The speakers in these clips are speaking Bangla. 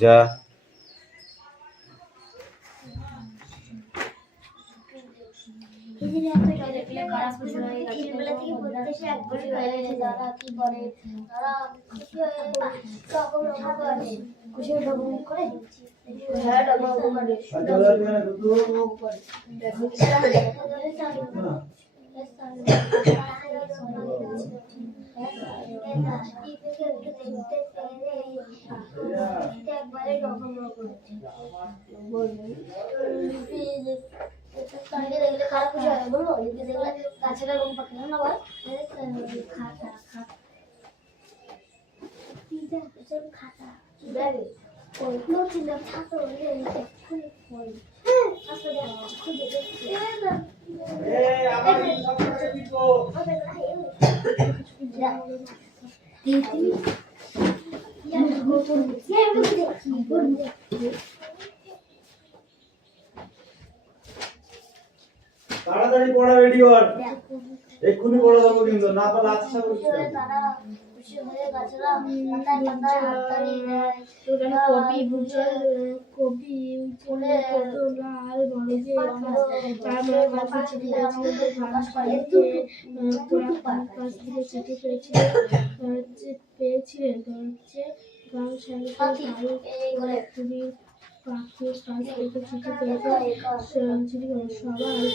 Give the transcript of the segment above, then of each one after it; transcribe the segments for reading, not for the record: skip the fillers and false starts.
যা খারাপ কিছু হয় বলবো দেখলে গাছেরা ঘুম পাকে না বল খাতা খাতা ব্যাগে ওই নতুন খাতা ওই তাড়াতাড়ি পড়া রেডি কর এক্ষুনি পড়া দেবো কিন্তু না পারলে আচ্ছা করছি কবি লাল চিঠি পেয়েছিলেন গান পাখির কাছ থেকে চিঠি পেয়েছে সবার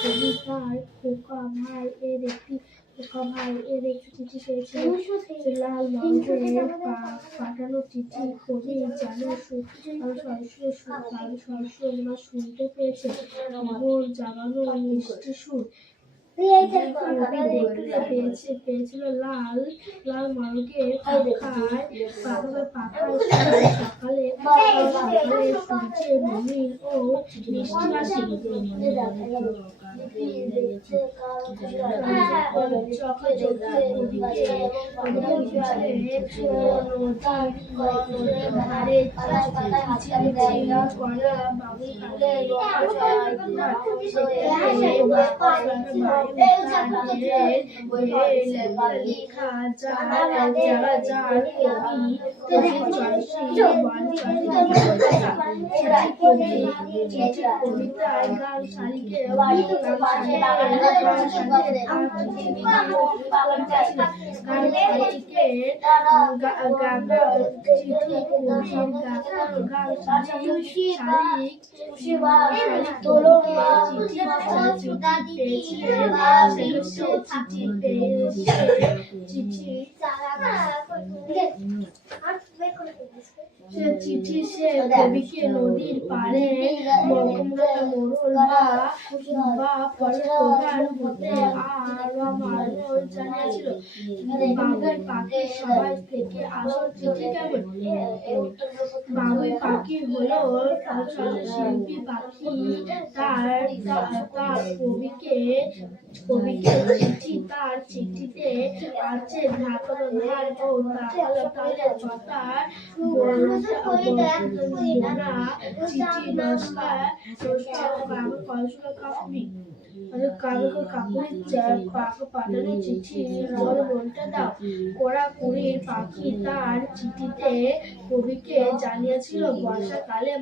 কবিতার খোকা ভাই এর একটি চিঠি পেয়েছিল লাল মাউদের পাঠানো চিঠি কবি যেন শুনতে পেয়েছে ভোর জাগানো মিষ্টি সুর পেয়েছিল লাল মার্গের পাখায় সকালে সূর্যের রঙিন ও মিষ্টি হাসি লেখা কবিতার গান শাড়িকে চিঠি সে কবিকে নদীর পাড়ে মোড়ল বা প্রধান হতে আর জানিয়েছিল বাবুই পাখি সবাই থেকে আসল চিঠি কেমন বাবুই পাখি হলো শিল্পী পাখি তার কবিকে চিঠি তার চিঠিতে আছে ঢাকার ধার ও তালের পাতার চিঠি দশটা কাকুরি পাঠানো চিঠি বলটা দাও কোরা কুড়ির পাখি তার চিঠিতে কবিকে জানিয়েছিল বর্ষাকালে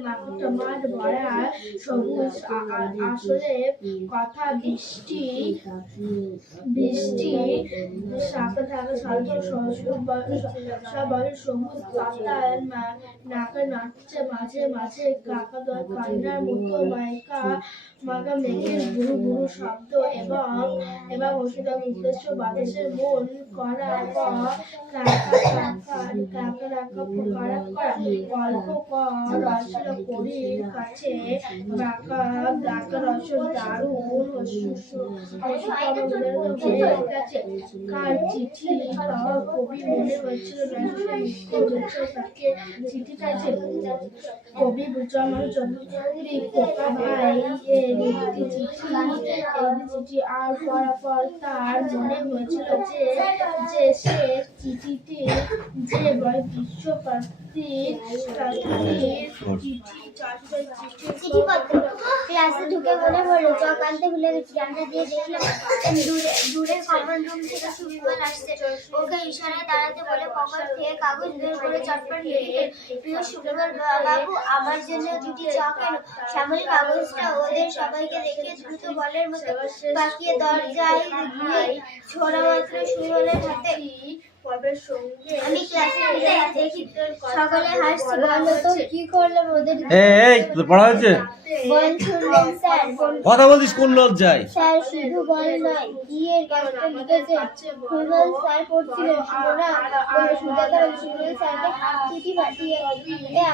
মাঠ ভরা সবুজ আসলে কথা বৃষ্টি শাখা থাকা সবুজ পাতায় নাকা নাচছে মাঝে মাঝে কাকা কান্নার মতো মাকা মেঘের গুরু গুরু শব্দ এবং ওষুধের উদ্দেশ্য বাতাসের মন করা অল্প রসিল করির কাছে দারুণ কার চিঠি কবি মনে হয়েছিল তাকে চিঠিটা কবি বুঝানো যতক্ষণ খোকা ভাই চিঠি আর পড়ার পর তার মনে হয়েছিল যে যে সে চিঠিটি যে বিশ্বপ্রাপ্তির চিঠি পত্র ক্লাসে ঢুকে মনে পড়লো চক আনতে ভুলে গেছি। জানলা দিয়ে দেখলাম দূরে কমন রুম থেকে সুবিমল আসছে। ওকে ইশারায় দাঁড়াতে বলে পকেট থেকে কাগজ বের করে চটপট লিখে, প্রিয় সুবিমল বাবু, আমার জন্য দুটি চক এনো। শ্যামল কাগজটা ওদের সবাইকে দেখে দ্রুত বলের মতো পাকিয়ে দরজায় গিয়ে ছোড়া মাত্র সুবিমলের হাতে। আমি ক্লাসে দেখি সকলে হাসছে। বললো তো কি করলাম ওদের? এই তো পড়া হয়েছে? বল শুনলেন স্যার? কথা বলছিস কোন লজ্জায়? স্যার শুধু বল নয়, কি এর কাজটা লিখেছে সুমন স্যার পড়ছিলেন। সুমনা বলে সুজাতা সুমন স্যারকে চিঠি পাঠিয়ে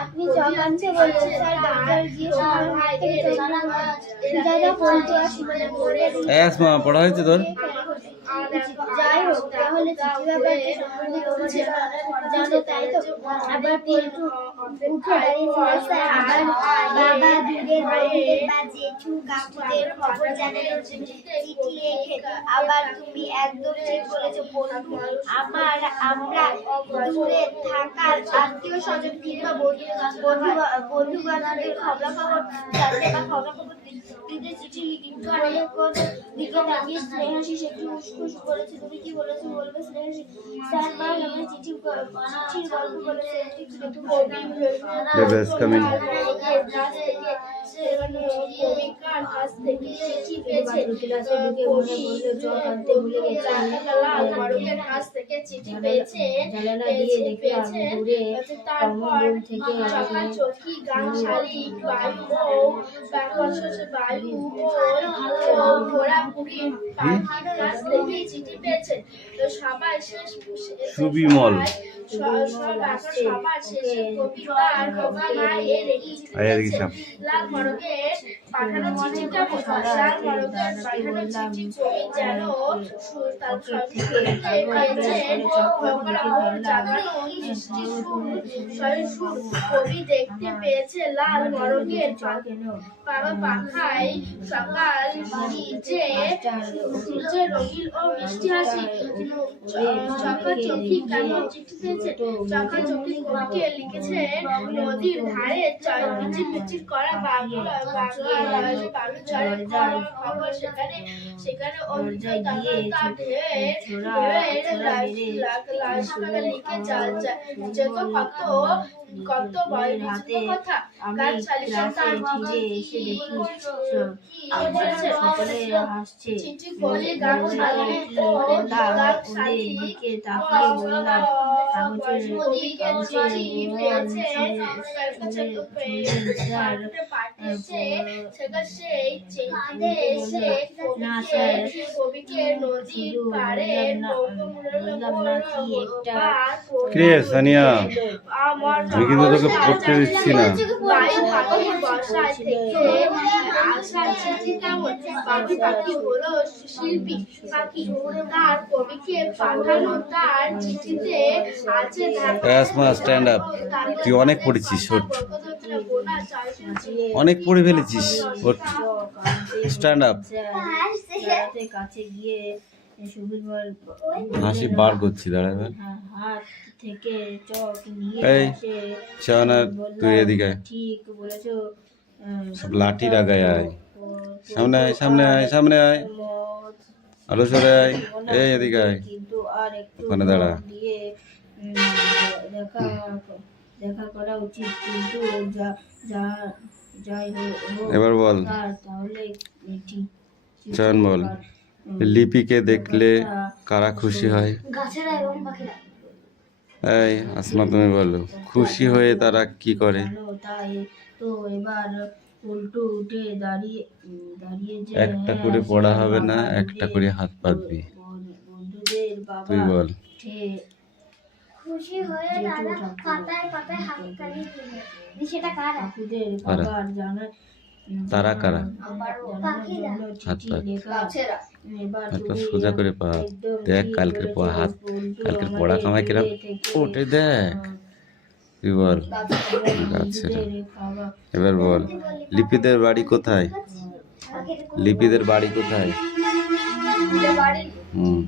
আপনি চক আনতে বললেন। স্যার দরজার গিয়ে সুমন হাত থেকে সুজাতা পড়তে সুমনের পড়ে আসমা পড়া হয়েছে তোর? যাই হোক, তাহলে চিঠি ব্যাপারটা সম্বন্ধে জানো তাই তো? আবার পল্টু উঠে দাঁড়িয়ে স্যার আবার বাবা দূরের বন্ধুদের বা জেঠু কাকুদের খবর জানানোর জন্য চিঠি লেখে। আবার তুমি একদম ঠিক বলেছো পল্টু। আমরা দূরে থাকার আত্মীয় স্বজন কিংবা বন্ধু বান্ধবের খবরাখবর জানতে বা খবরাখবর দিতে চিঠি লিখি। কোন দিকে তাকিয়ে স্নেহাশিস একটু উসখুস করেছে। তুমি কি বলেছো বলবে স্নেহাশিস? স্যার মা আমার চিঠির গল্প বলেছে। Baby is coming. সুবিমল লাল মরগের পাঠানো চিঠিটা লাল মরগের পাঠানো চিঠি কবি যেন কবি দেখতে পেয়েছে লাল মরগের পাখায় সকাল সূর্যের রঙিন ও মিষ্টি হাসি চকাচকি কেমন চিঠি পেয়েছে। চকাচকি কবিকে লিখেছেন নদীর ধারে মিচির মিচির করা বালু ঝড়ের খবর। সেখানে অভিযোগ তার লিখে যেত কত বয়সের কথা। গান চালিয়ে তার চিঠি পড়ে গান চালিয়ে সানিয়া আমি কিন্তু তোকে পড়তে দিচ্ছি না। শিল্পী পাখি তার কবিকে পাঠানো তার চিঠিতে আছে। স্ট্যান্ড আপ, তুই অনেক পড়েছিস, অনেক পড়ে ফেলেছিস, স্ট্যান্ড আপ। কাছে গিয়ে হাসি বার করছি, দাঁড়াবে হাত থেকে চক নিয়ে এই চানা তুই এদিকে ঠিক বলেছো। সব লাঠি লাগায় আয়, সামনে আয়, সামনে আয়, সামনে আয়, আলো সরে আয়, এই এদিকে আয়, কিন্তু আর একটু ওখানে দাঁড়া। দিয়ে দেখা করা উচিত। কিন্তু যাই হোক এবার বল, তাহলে চয়ন বল, লিপিকে দেখলে কারা খুশি হয়? গাছেরা এবং পাখিরা। এই আসমা তুমি বলো, খুশি হয়ে তারা কি করে? তাই তো এবার উল্টো উঠে দাঁড়িয়ে যে একটা করে পড়া হবে না, একটা করে হাত পাতবি। বন্ধুদের বাবা তুই বল। খুশি হয়ে দাদা পাতায় পাতায় হাত তালিয়ে দিল। সেটা কারা? কাকুদের বাবার জানা তারা কারা? পাখিরা। হাত পাত, গাছেরা। হাতটা সোজা করে পা। দেখ কালকের হাত, কালকের পড়া কামাই কিরম উঠে দেখ। তুই বল গাছেরা। এবার বল, লিপিদের বাড়ি কোথায়? লিপিদের বাড়ি কোথায়? হুম,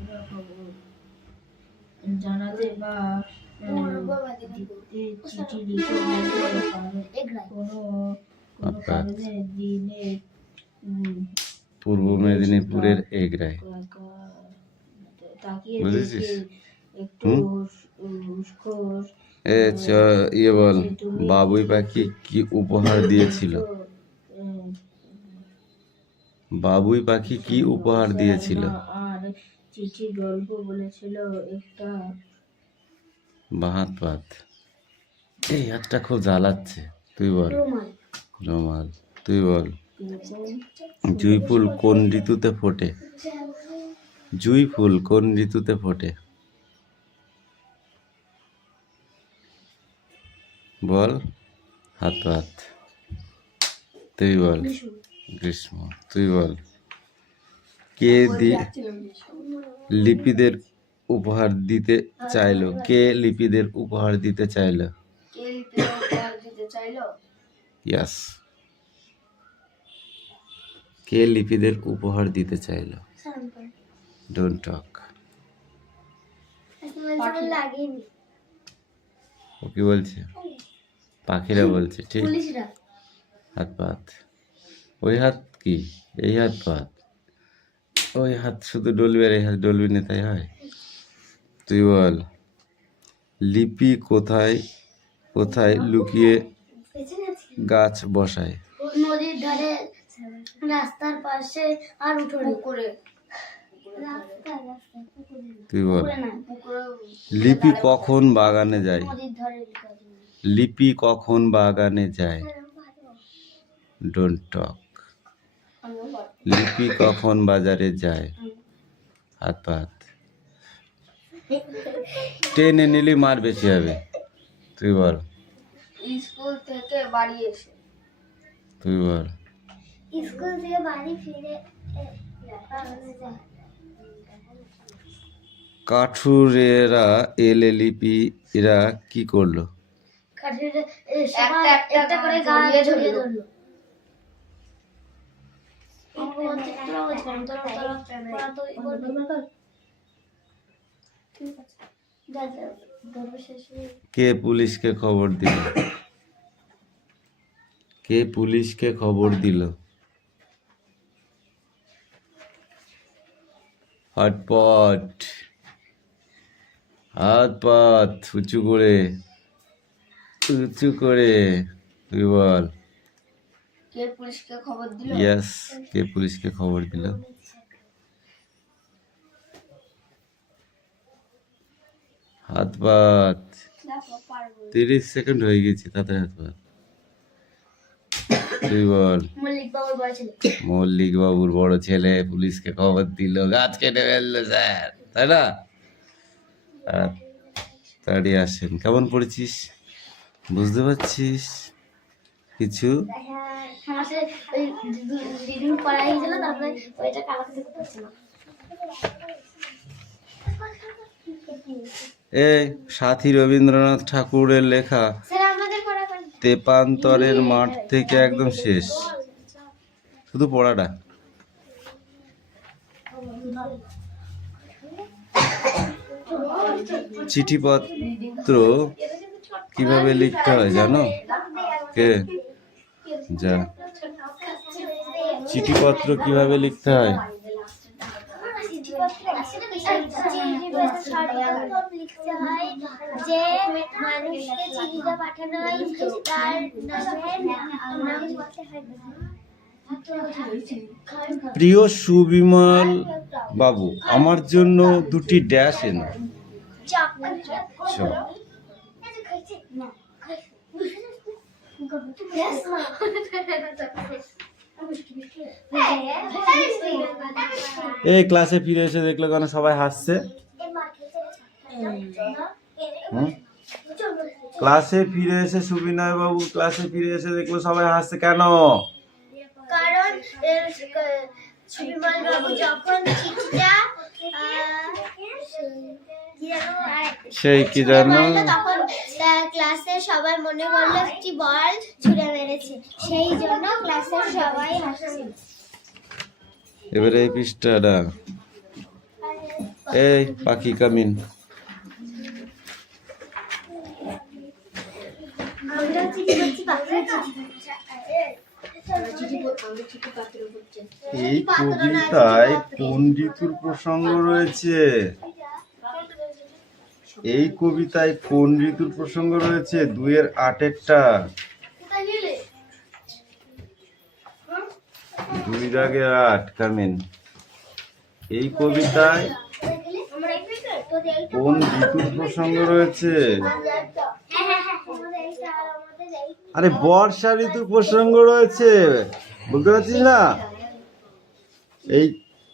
জানাতে বা দিতে চিঠি লিখে বলতে কোনো কোনো কারণে দিনে পূর্ব মেদিনীপুরের এগরায়। তাকিয়ে বুঝেছিস? দেখে একটু উস্কোস ইয়ে বল, বাবুই পাখি কি উপহার দিয়েছিল? বাবুই পাখি কি উপহার দিয়েছিল? আর চিঠি গল্প বলেছিল একটা বাহাত পাত। এই হাতটা খুব জ্বালাচ্ছে, তুই বল। রুমাল। তুই বল। জুঁই ফুল কোন ঋতুতে ফোটে? জুঁই ফুল কোন ঋতুতে ফোটে? বল। হাত পাত। তুই বল। গ্রীষ্ম। তুই বল। কে লিপিদের উপহার দিতে চাইলো? কে লিপিদের উপহার দিতে চাইলো? ইয়াস। কে লিপিদের উপহার দিতে চাইলো? Don't talk. ও কি বলছে? পাখিরা বলছে, ঠিক। হাত পাত। ওই হাত কি? এই হাত পাত। ওই হাত শুধু ডলবি আর এই হাত ডলবি না, তাই হয়? তুই বল। লিপি কোথায় কোথায় লুকিয়ে গাছ বসায়? নদীর ধারে, রাস্তার পাশে, আর উঠোনে করে। তুই বল। লিপি কখন বাগানে যায়? লিপি কখন বাগানে যায়? Don't talk. লিপি কখন বাজারে যায়? হাত পাত। টেনে নিলে মার বেশি হবে। তুই বল। স্কুল থেকে বাড়ি এসে। তুই বল। স্কুল থেকে বাড়ি ফিরে কাঠুরেরা এলে লিপিরা কি করলো? একটা করে গাছ ঝরিয়ে ধরলো। কে পুলিশকে খবর দিল? কে পুলিশকে খবর দিল? হটপট। হাত পাত উঁচু করে, উঁচু করে। তুই বল। কে পুলিশকে খবর দিল? ইয়েস, কে পুলিশকে খবর দিল? হাত পাত। 30 সেকেন্ড হয়ে গেছে, তাড়াতাড়ি হাত পাত। তুই বল। মল্লিক বাবুর বড় ছেলে পুলিশকে খবর দিল গাছ কেটে ফেললো স্যার, তাই না? তাড়াতাড়ি আসেন। কেমন পড়েছিস? বুঝতে পারছিস কিছু? এই সাথী রবীন্দ্রনাথ ঠাকুরের লেখা তেপান্তরের মাঠ থেকে একদম শেষ, শুধু পড়াটা। চিঠিপত্র কিভাবে লিখতে হয় জানো? কে? যা। চিঠিপত্র কিভাবে লিখতে হয়? লিখতে হয় যে মানুষকে চিঠিটা পাঠানো হয় তার প্রিয় সুবিমল বাবু, আমার জন্য দুটি ড্যাশ এনো। এই ক্লাসে ফিরে এসে দেখলো কেন সবাই হাসছে? ক্লাসে ফিরে এসে সুবিনয় বাবু ক্লাসে ফিরে এসে দেখলো সবাই হাসছে কেন? কারণ সুবিমল বাবু যখন চিঠিটা সেই কি জানো, তখন ক্লাসে সবাই মনে করলো একটি বল ছুঁড়ে মেরেছে, সেই জন্য ক্লাসে সবাই হাসছিল। এবারে এই পৃষ্ঠাটা, এই পাখি কামিন। আমরা চিঠি করছি পাখির চিঠি এই কবিতায় কোন ঋতুর প্রসঙ্গ রয়েছে? এই কবিতায় কোন ঋতুর প্রসঙ্গ রয়েছে? 2-8 2-8 কামিন। এই কবিতায় কোন ঋতুর প্রসঙ্গ রয়েছে? আরে বর্ষা ঋতুর প্রসঙ্গ রয়েছে, বলতে পারছিস না? এই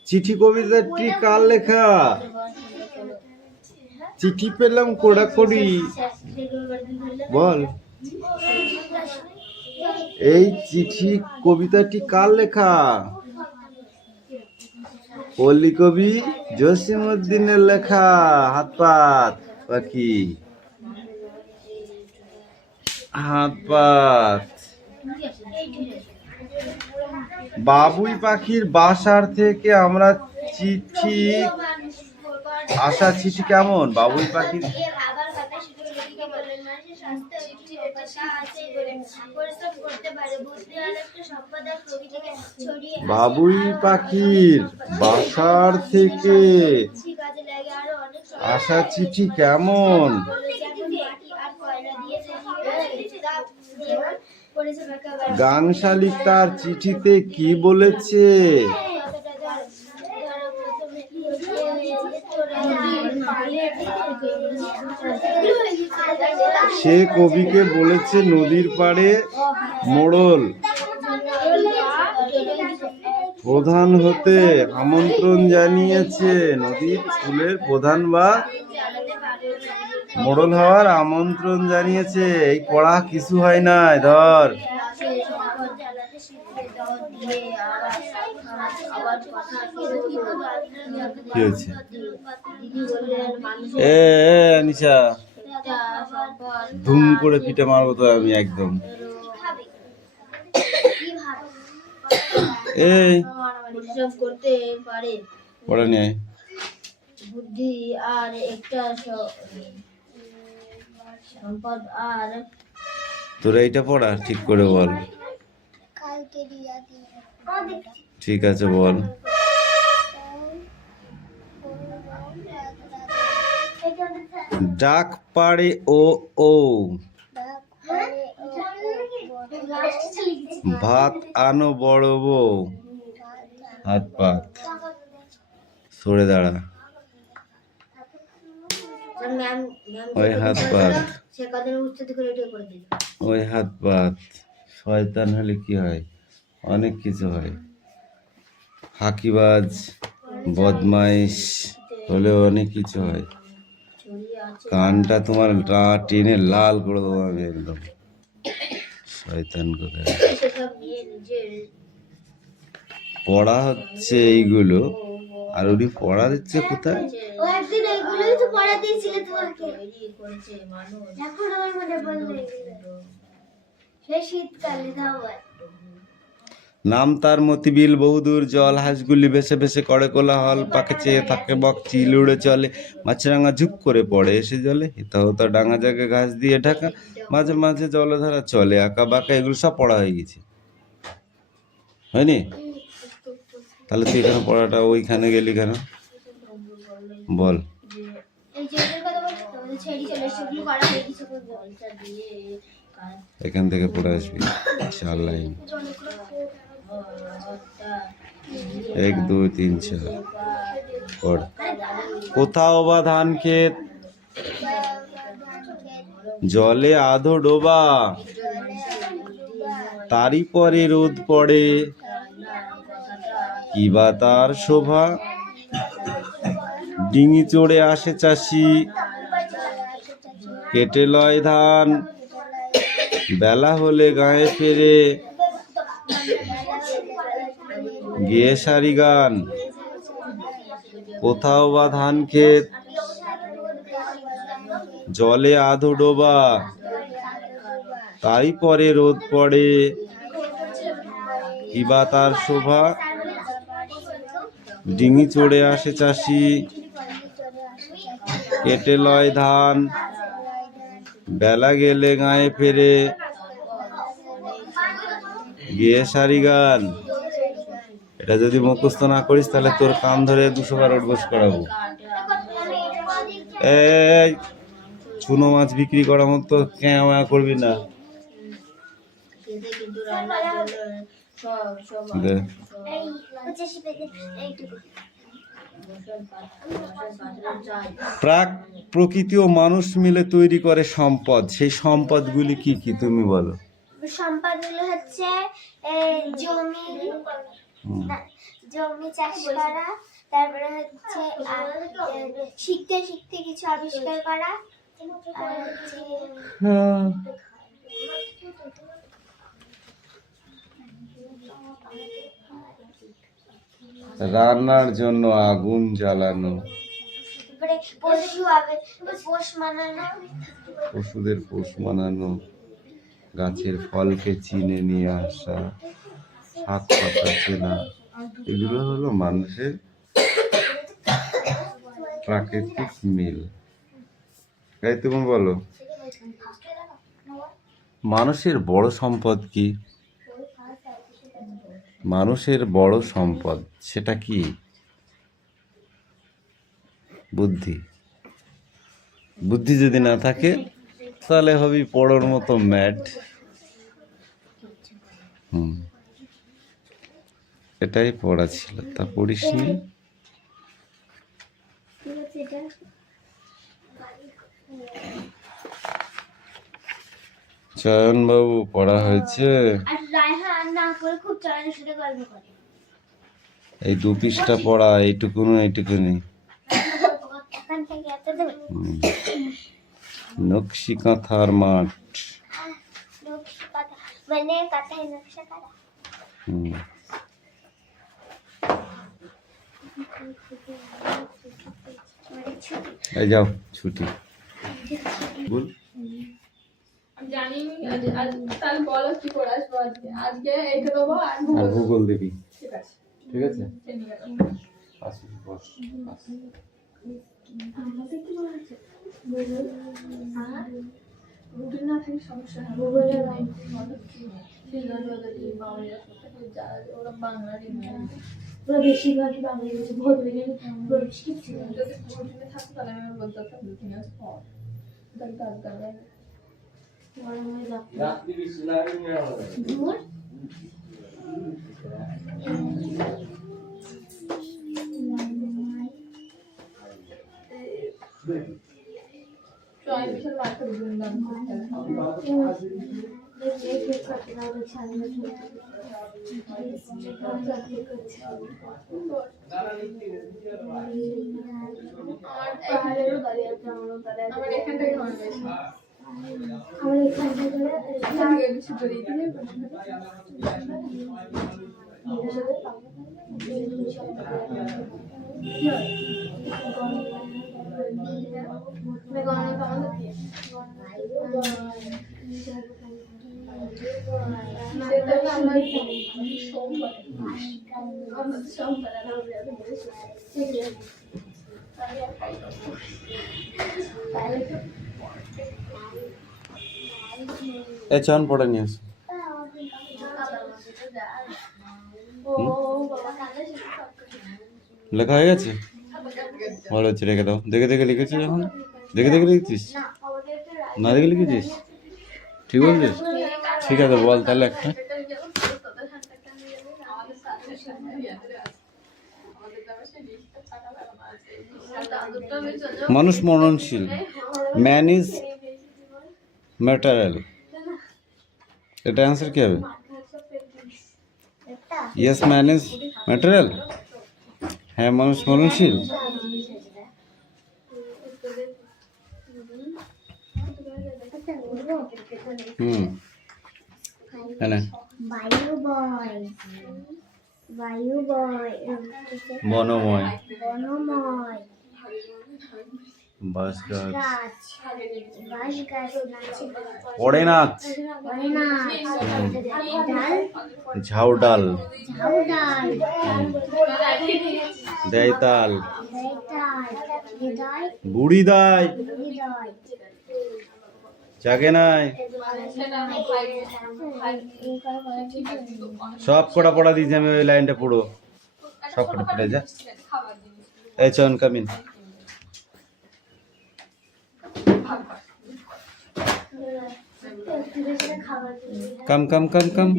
চিঠি কবিতাটি কার লেখা? চিঠি পেলাম কোড়াকড়ি, বল। এই চিঠি কবিতাটি কার লেখা? পল্লী কবি জসিমউদ্দিনের লেখা। হাত পাত পাখি, হাত পাত। বাবুই পাখির বাসার থেকে আমরা চিঠি আসা চিঠি কেমন? বাবুই পাখির বাবুই পাখির বাসার থেকে আসা চিঠি কেমন? গান শালিক তার চিঠিতে কি বলেছে? সে কবিকে বলেছে নদীর পাড়ে মোড়ল প্রধান হতে আমন্ত্রণ জানিয়েছে। নদীর ফুলের প্রধান বা মোড়ল হওয়ার আমন্ত্রণ জানিয়েছে। এই পড়া কিছু হয় না, ধর। কি হয়েছে? নিশা ধুম করে পিঠে মারবো তো আমি একদম। এই করতে পারে পড়া নিয়ে বুদ্ধি আর একটা সম্পদ আর তোরা এইটা পড়া ঠিক করে বল। ঠিক আছে বল। ডাক পাড়ে ও ও ভাত আনো বড় বউ। হাত পাত, সরে দাঁড়া। ওই হাত পাত, ওই হাত পাত। শয়তান হলে কি হয়? অনেক কিছু হয়। ফাঁকিবাজ বদমাইশ হলেও অনেক কিছু হয়। কানটা তোমার টেনে লাল করে দেবো আমি একদম। শয়তান কোথায়? পড়া হচ্ছে এইগুলো, আর উনি পড়া দিচ্ছে কোথায়? ও একদিন এইগুলোই তো পড়া দিয়েছিল তোমাকে। এখন আমার মনে পড়লো সেই শীতকালে ধাওয়া। নাম তার মতিবিল বহুদূর জল, হাঁসগুলি ভেসে ভেসে করে কোলাহল, পাকে চেয়ে থাকে বক, চিল উড়ে চলে, মাছরাঙা ঝুপ করে পড়ে এসে জলে, হিতা হুতা ডাঙা জায়গায় ঘাস দিয়ে ঢাকা, মাঝে মাঝে জলধারা চলে আঁকা বাঁকা। এগুলো সব পড়া হয়ে গেছে, হয়নি? তাহলে তুই এখানে পড়াটা ওইখানে গেলি কেন বল? এই যে এর কথা বলছো তোমাদের ছেড়ি চলে সেগুলো করা হয়ে গেছে বলছো। এখান থেকে পড়ে আসবি 4 লাইন। 1 2 3 4 পড়। কোথাও বা ধান ক্ষেত জলে আধো ডোবা, তারই পরে রোদ পড়ে, কি বা তার শোভা। ডিঙি চড়ে আসে চাষি, কেটে লয় ধান, বেলা হলে গায়ে ফেরে, গেয়ে সারি গান। কোথাও বা ধান ক্ষেত জলে আধো ডোবা, তাই পরে রোদ পড়ে, কি বা তার শোভা। ডিঙি চড়ে আসে চাষি, কেটে লয় ধান, বেলা গেলে গায়ে ফেরে, গিয়ে সারি গান। এটা যদি মুখস্থ না করিস তাহলে তোর কান ধরে 200 বার উঠবোস করাবো। এই চুনো মাছ বিক্রি করার মতো ক্যাঁয়া করবি না। দে। প্রাক প্রকৃতি ও মানুষ মিলে তৈরি করে সম্পদ, সেই সম্পদগুলি কি কি তুমি বলো? সম্পদগুলো হচ্ছে জমি, জমি চাষ করা, তারপরে হচ্ছে শিখতে শিখতে কিছু আবিষ্কার করা, আর হচ্ছে রান্নার জন্য আগুন জ্বালানো, পোষ মানানো, পশুদের পোষ মানানো, গাছের ফলকে চিনে নিয়ে আসা, শাক পাতা চেনা, এগুলো হলো মানুষের প্রাকৃতিক মিল। তাই তুমি বলো মানুষের বড় সম্পদ কি? মানুষের বড় সম্পদ সেটা কি? বুদ্ধি। বুদ্ধি যদি না থাকে তাহলে হবি পড়োর মতো ম্যাড। এটাই পড়া ছিল, তা পড়িসনি। চয়ন বাবু পড়া হয়েছে? এই 2 পৃষ্ঠা পড়া, এইটুকুনি এইটুকুনি। নকশি কাঁথার মাঠ। মানে কাঁথায় নকশা করা। এই যাও ছুটি বল। জানি তাহলে বলো কি করে আসবো আজকে? আজকে এইটা দেবো আর আর ভূগোল দিবি। ঠিক আছে, ঠিক আছে। আসি বস। রুটিন না থাকলে সমস্যা হয়। ওরা বাংলারই ওরা বেশিরভাগই বাংলা বলছে। ভোট বেগে যদি রুটিনে থাকতো তাহলে আমি বলতে পারতাম 2-3 মাস পর তাহলে কাজ করবে। বিশাল মাথা দাম আমার এখান থেকে মনে বেশি আমার এখান থেকে বেশি করে এ চন পড়ে নিয়ে আসো। লেখা হয়ে গেছে? ভালো হচ্ছে, রেখে দাও। দেখে দেখে লিখেছিস এখন? দেখে দেখে লিখেছিস না? দেখে লিখেছিস? ঠিক বলছিস? ঠিক আছে বল তাহলে একটা। মানুষ মরণশীল। Man is material. এটা অ্যান্সার কি হবে? Yes, man is material. হ্যাঁ, মানুষ মরণশীল। বায়ু বয়, বায়ু বয়, বনময়, বনময়, বাঁশ গাছ, গাছ, বাঁশ গাছ, নাচে, পড়ে নাচ, পড়ে নাচ, ডাল, ঝাউ ডাল, ঝাউ ডাল, দেয় তাল, দেয় তাল, হৃদয়, বুড়ি দায়, হৃদয়, জাগে নাই। সব কটা পড়া দিয়েছি আমি, ওই লাইনটা পড়ো, সব কটা পড়ে যা। এই চন কামিন। কাম কাম কাম কাম,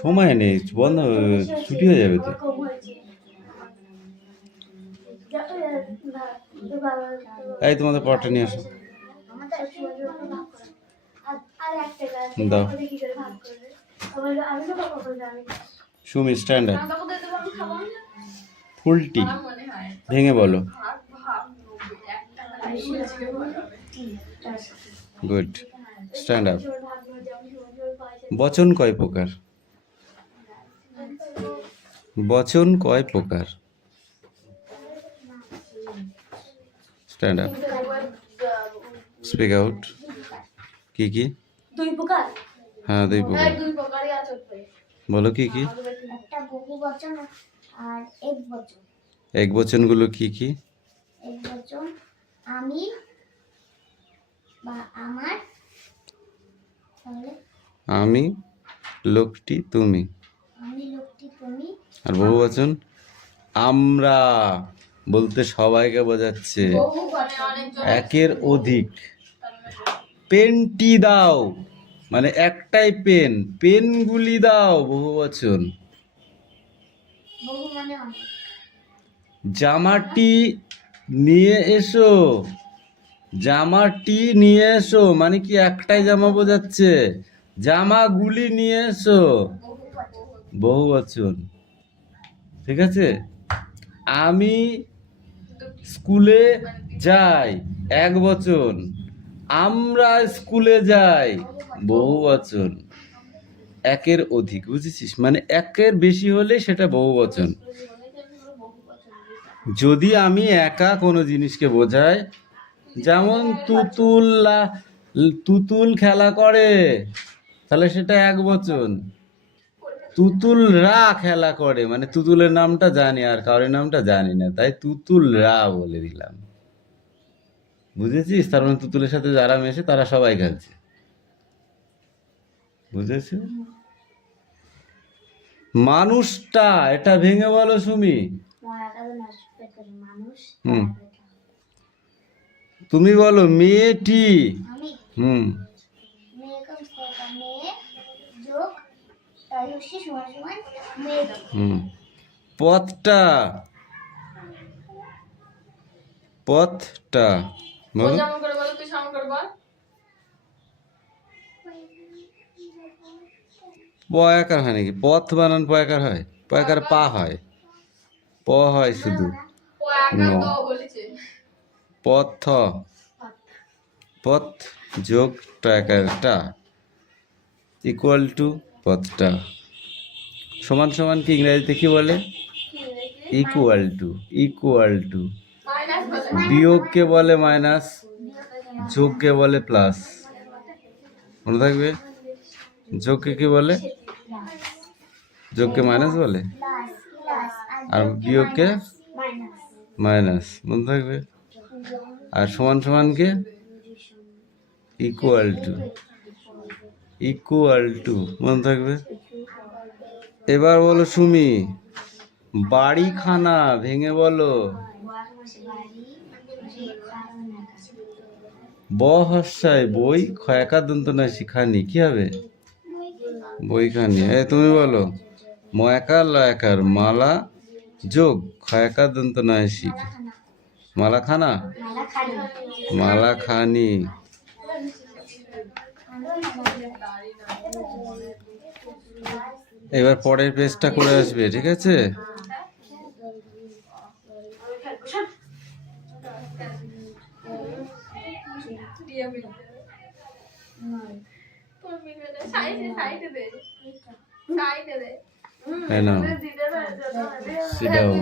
সময় নেই, বন্ধ, ছুটি হয়ে যাবে তো। এই তোমাদের পড়াটা নিয়ে আসো, দাও। সুমি স্ট্যান্ডার্ড, ফুলটি ভেঙে বলো। Good, stand up. বচন কয় প্রকার? বচন কয় প্রকার? Stand up, speak out. কি কি? দুই প্রকার, হ্যাঁ, দুই প্রকার। দুই প্রকারই আছে। বলো কি কি? একটা বহুবচন আর একবচন। এক বচনগুলো কি কি? একবচন আমি বা আমার, তাহলে আমি, লোকটি, তুমি। আমি, লোকটি, তুমি। আর বহুবচন আমরা, বলতে সবাইকে বোঝাচ্ছে, একের অধিক। পেনটি দাও, মানে একটাই পেন, পেনগুলি দাও, বহুবচন। বহু মানে অনেক। জামাটি নিয়ে এসো, জামাটি নিয়ে এসো মানে কি একটাই জামা বোঝাচ্ছে। জামাগুলি নিয়ে এসো, বহুবচন। ঠিক আছে। আমি স্কুলে যাই, এক বচন। আমরা স্কুলে যাই, বহুবচন। একের অধিক, বুঝেছিস, মানে একের বেশি হলে সেটা বহুবচন। যদি আমি একা কোনো জিনিসকে বোঝাই, যেমন তুতুল খেলা করে, তাহলে সেটা এক বচন। তুতুলরা খেলা করে, মানে তুতুলের নামটা জানি আর কারোর নামটা জানি না, তাই তুতুলরা বলে দিলাম। বুঝেছিস? তার মানে তুতুলের সাথে যারা মেশে তারা সবাই খেলছে। বুঝেছি। মানুষটা, এটা ভেঙে বলো সুমি। মানুষ, হুম, তুমি বলো মেয়েটি। আমি, হুম, মেয়ে যোগ তায়ুষী সমান সমান মেয়েটি। হুম। পথটা, পথটা বলো। যেমন করে বলো, তুই সামনে করে বল। পয়াকার হয় নাকি? পথ বানান পয়াকার হয়? পয়াকার পা হয়, প হয় শুধু। ও একা No. তো বলেছে। পথ, পথ যোগ টাকারটা ইকুয়াল টু পথটা। সমান সমান কি ইংরেজিতে কি বলে? Equal to, equal to. Minus বলে। বিয়োগকে বলে মাইনাস, যোগকে বলে প্লাস। মনে থাকবে। যোগকে কি বলে? যোগকে মাইনাস বলে, প্লাস, প্লাস, আর বিয়োগকে মাইনাস। মাইনাস। মনে থাকবে। আর সমান সমানকে ইকুয়াল টু, ইকুয়াল টু। মনে থাকবে। এবার বলো সুমি, বাড়িখানা ভেঙে বলো। ব হর্ষায় বই, খয়াকার দন্ত না শিখানি, কি হবে? বইখানি। তুমি বলো ময়াকার লয়াকার মালা যোগ খয়াকার দন্ত নয় শিখ, মালাখানা, মালাখানি। এবার পরের পেজটা করে আসবে, ঠিক আছে? এই নাও, sit down।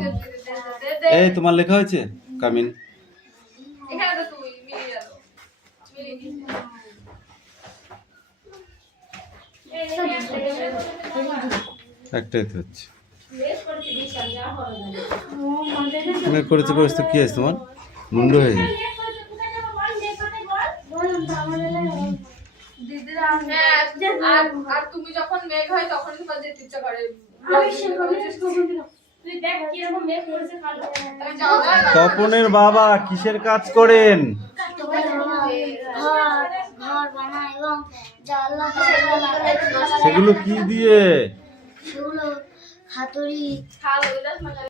এই তোমার লেখা হয়েছে? কামিন। একটাই তো হচ্ছে মেঘ করেছে করেছে তো কি আছে তোমার মুন্ড হয়ে যায় আর তুমি যখন মেঘ হয় তখন তোমার যেতে ইচ্ছা করে তপনের বাবা কিসের কাজ করেন ঘর ঘর বানায় এবং জানলা দরজা লাগায় সেগুলো কি দিয়ে সেগুলো হাতুড়ি